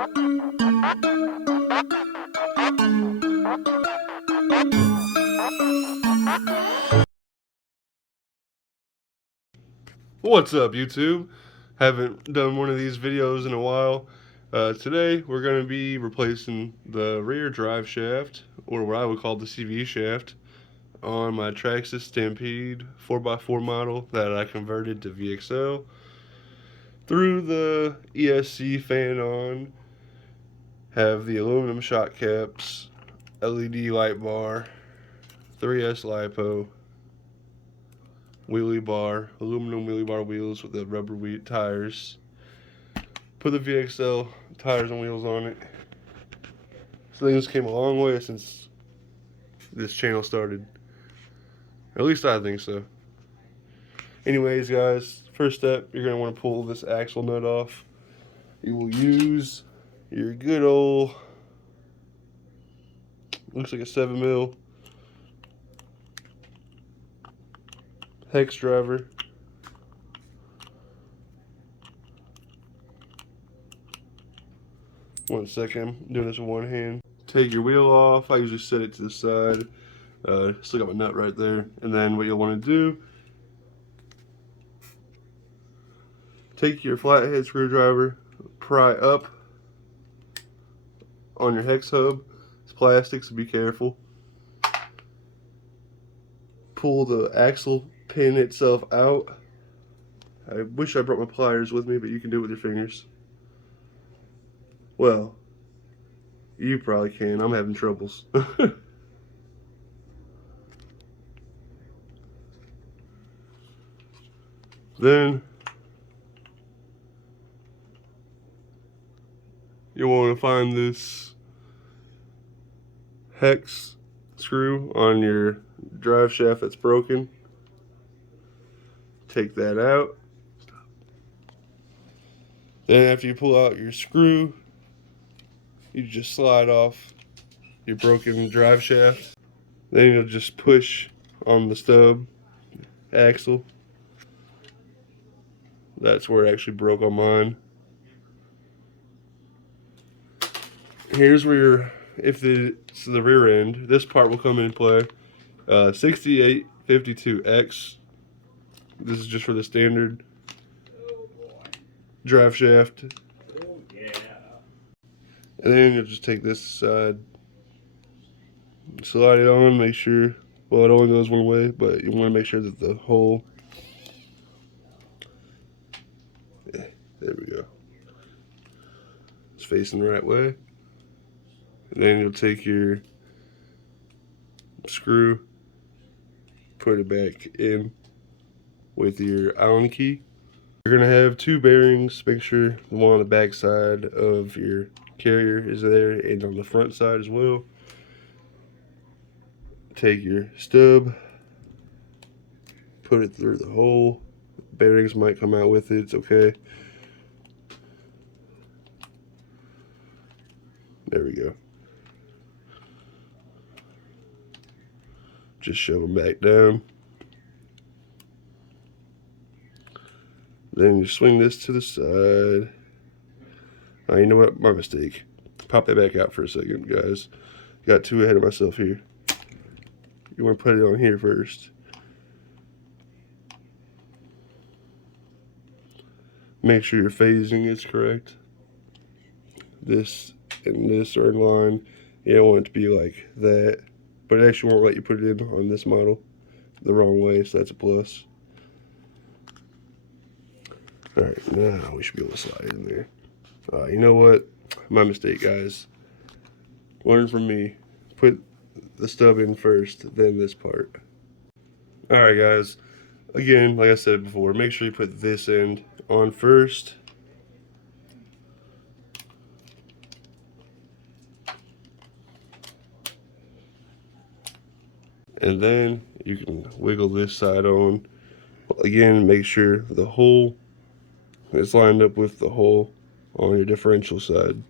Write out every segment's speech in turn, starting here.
What's up, YouTube? Haven't done one of these videos in a while. Today we're going to be replacing the rear drive shaft, or what I would call the CV shaft, on my traxxas Stampede 4x4 model that I converted to VXL. Threw the ESC fan on, have the aluminum shock caps, LED light bar, 3S lipo, wheelie bar, aluminum wheelie bar wheels with the rubber tires. Put the VXL tires and wheels on it. So things came a long way since this channel started. At least I think so. Anyways, guys, first step, you're going to want to pull this axle nut off. You will use your good old, looks like a 7mm hex driver. One second, I'm doing this with one hand. Take your wheel off. I usually set it to the side. Still got my nut right there. And then what you'll want to do, take your flathead screwdriver, pry up on your hex hub. It's plastic, so be careful. Pull the axle pin itself out. I wish I brought my pliers with me, but you can do it with your fingers. Well, you probably can. I'm having troubles. Then you'll want to find this hex screw on your drive shaft that's broken. Take that out. Then after you pull out your screw, you just slide off your broken drive shaft. Then you'll just push on the stub axle. That's where it actually broke on mine. Here's where if it's the rear end, this part will come into play. 6852X. This is just for the standard drive shaft. And then you'll just take this side, slide it on, make sure, well, it only goes one way, but you want to make sure that the hole, there we go, it's facing the right way. And then you'll take your screw, put it back in with your Allen key. You're going to have two bearings. Make sure the one on the back side of your carrier is there and on the front side as well. Take your stub, put it through the hole. Bearings might come out with it, it's okay. There we go. Just shove them back down. Then you swing this to the side. Oh, you know what? My mistake. Pop that back out for a second, guys. Got too ahead of myself here. You want to put it on here first. Make sure your phasing is correct. This and this are in line. You don't want it to be like that. But it actually won't let you put it in on this model the wrong way, so that's a plus. Alright, now we should be able to slide in there. You know what? My mistake, guys. Learn from me. Put the stub in first, then this part. Alright, guys. Again, like I said before, make sure you put this end on first. And then you can wiggle this side on. Again, make sure the hole is lined up with the hole on your differential side.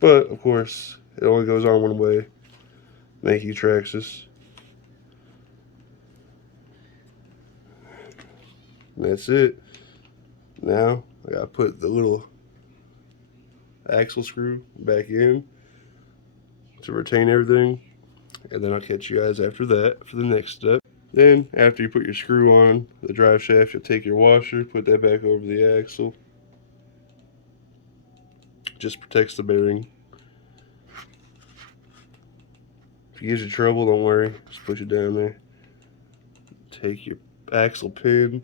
But, of course, it only goes on one way. Thank you, traxxas. And that's it. Now, I gotta put the little axle screw back in to retain everything. And then I'll catch you guys after that for the next step. Then, after you put your screw on the drive shaft, you'll take your washer, put that back over the axle. Just protects the bearing. If you get in trouble, don't worry. Just push it down there. Take your axle pin,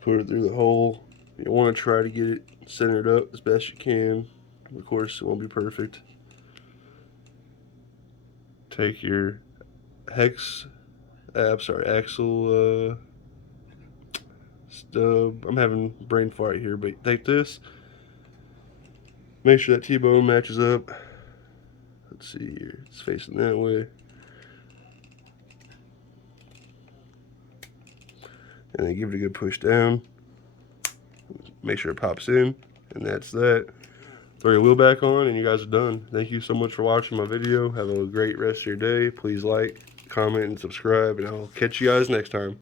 put it through the hole. You want to try to get it centered up as best you can. Of course, it won't be perfect. Take your axle stub. I'm having brain fart here, but take this. Make sure that T-bone matches up. Let's see here. It's facing that way. And then give it a good push down. Make sure it pops in. And that's that. Throw your wheel back on and you guys are done. Thank you so much for watching my video. Have a great rest of your day. Please like, comment, and subscribe. And I'll catch you guys next time.